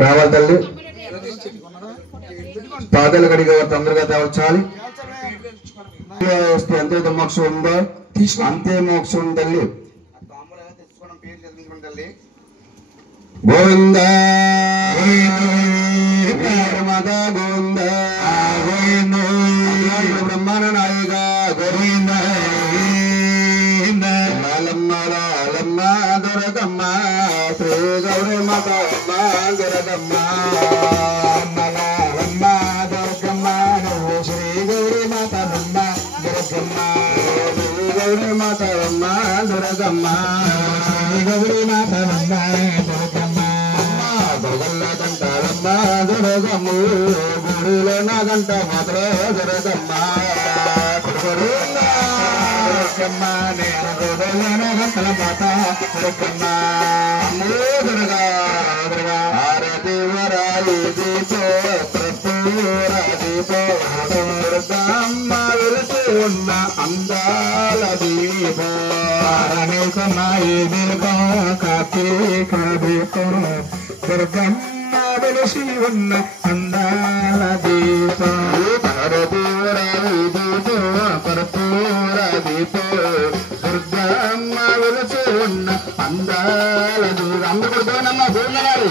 రావాలి తల్లి, పాదాలు కడిగే తొందరగా తేవచ్చాలి. ఎంత మోక్షం ఉందో అంతే మోక్షం ఉంది తల్లి. గోవింద మాతా గోవింద బ్రహ్మాండ నాయక గోవింద లాలమ్మ దొరకమ్మ శ్రీ గౌరీ మాత దొరకమ్మ లాలమ్మ దొరకమ్మ శ్రీ గౌరీ మాత దొరకమ్మ గౌరీ మాత దొరకమ్మ గౌరీ మాత దొరకమ్మ దొరగల్ల కంటారమ్మ దొరకమ్మ గుడిలో నా గంట మాత్రం దొరకమ్మ దొరకమ్మ నేను గొడవలో గంటల పాత దొరకమ్మ దొరగా ఆరతి వరాలి దీపో ప్రపూర దీపో దుర్గమ్మ విరుసు ఉన్న అందాల దీపో ఆరణికమాయి దీపం కార్తీక దీపం దుర్గమ్మ విరుసి ఉన్న అందాల దీపం పరపూరాలి దీపో పరపూర దీపో దుర్గమ్మ విరుసు ఉన్న అందాల దీపం. అందరూ గోనమ్మ గోనగారు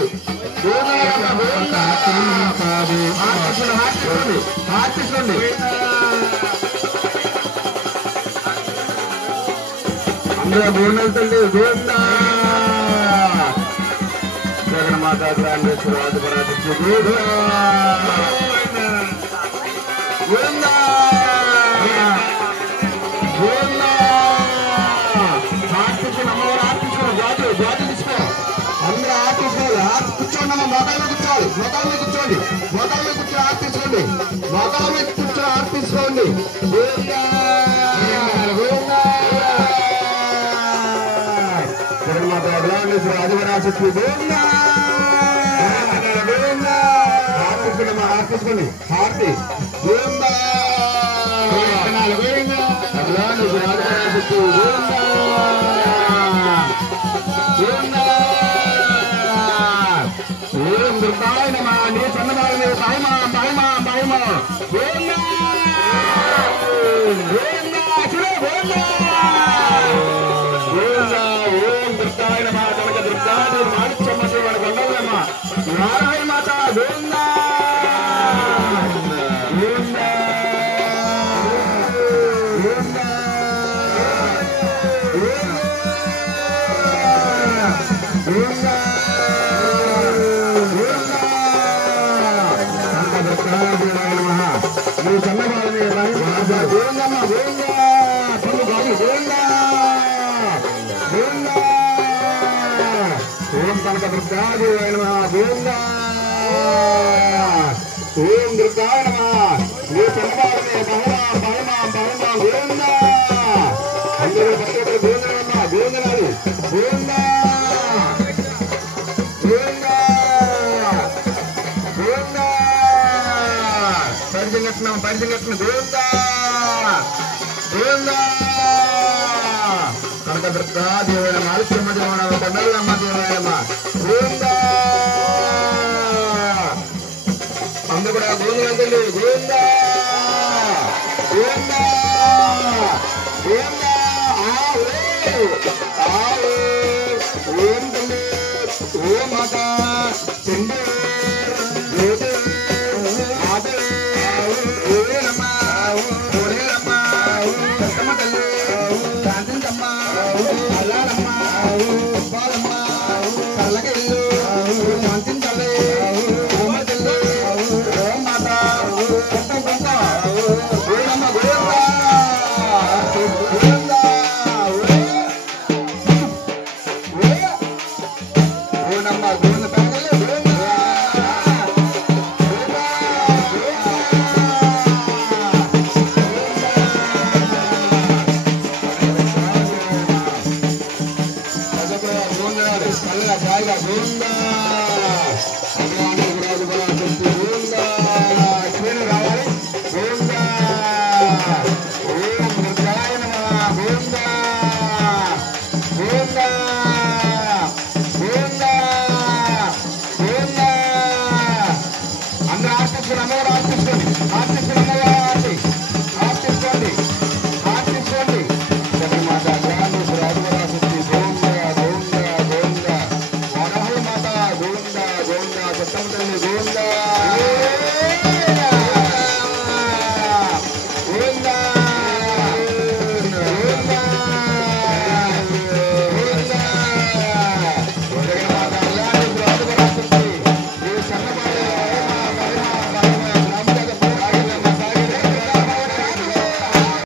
తీసుకోండి. అందరూ గోనలు తల్లి గోవింద జగన్మాత గ్రాండేశ్వర గోవింద ఆర్టిస్టులు అమ్మవారు ఆర్టిస్టులు గాజు గాజు తీసుకో. అందరూ ఆర్టిస్టులు కూర్చోండి, మోకాళ్ళ కూర్చోవాలి, మోకాళ్ళ కూర్చోండి, మోకాళ్ళ కూర్చొని ఆర్టిస్టుకోండి, మోకాళ్ళ మీద కూర్చొని ఆర్టిస్టుకోండి. జగన్మాత గ్రాండేశ్వర ఆదివరాశక్తి గోవింద ఆర్టిస్టుకోండి హార్తి గోవింద ఆదివరాశక్తి గోవింద గోవింద ఓం దుర్గాయ నమః. నీ చందనాలని బాయమా బాయమా బాయమా గోవింద గోవింద చూడు గోవింద గోవింద. ఓం దుర్గాయ నమః. కనక దుర్గాది మాణిక్యమ్మ శ్రీవారి గొల్లమ్మ నారాయణ మాత గోవింద గోవింద గోవింద గోవింద నువ్వు చల్లబాలని గోవిందమ్మ గోవింద పన్ను బాబు గోవింద గోవింద. ఓం కనక దుర్గాది గోవింద. ఓం దుర్గాయ నమః. నువ్వు చల్లబాలని బహుమా బహుమా బహుమా గోవింద. అందరూ భక్తులు గోవిందమ్మ గోవిందనాలి గోవింద గోవింద గోవింద. పరిచయం గోవింద గోవింద. కనక దుర్గా దేవైన మాలిక్యమ్మ దేవైన కొండలమ్మ దేవైనమ్మ గోవింద. అందరూ కూడా గోవింద గోవింద గోవింద